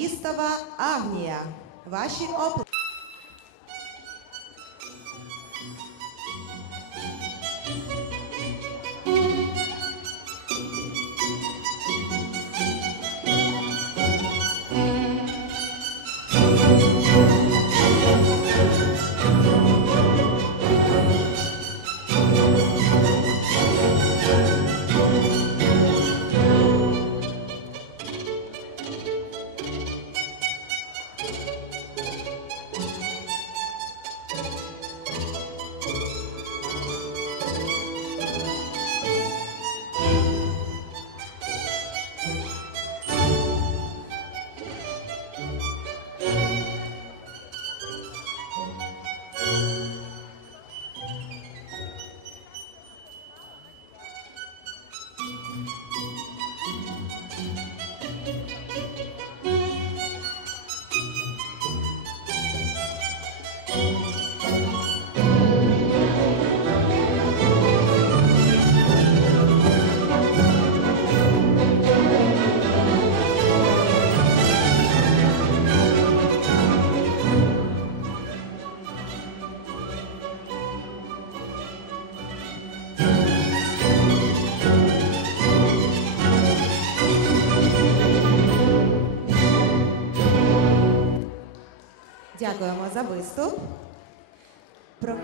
Феїстова Агнія. Ваші оплески. Дякуємо за виступ. Про...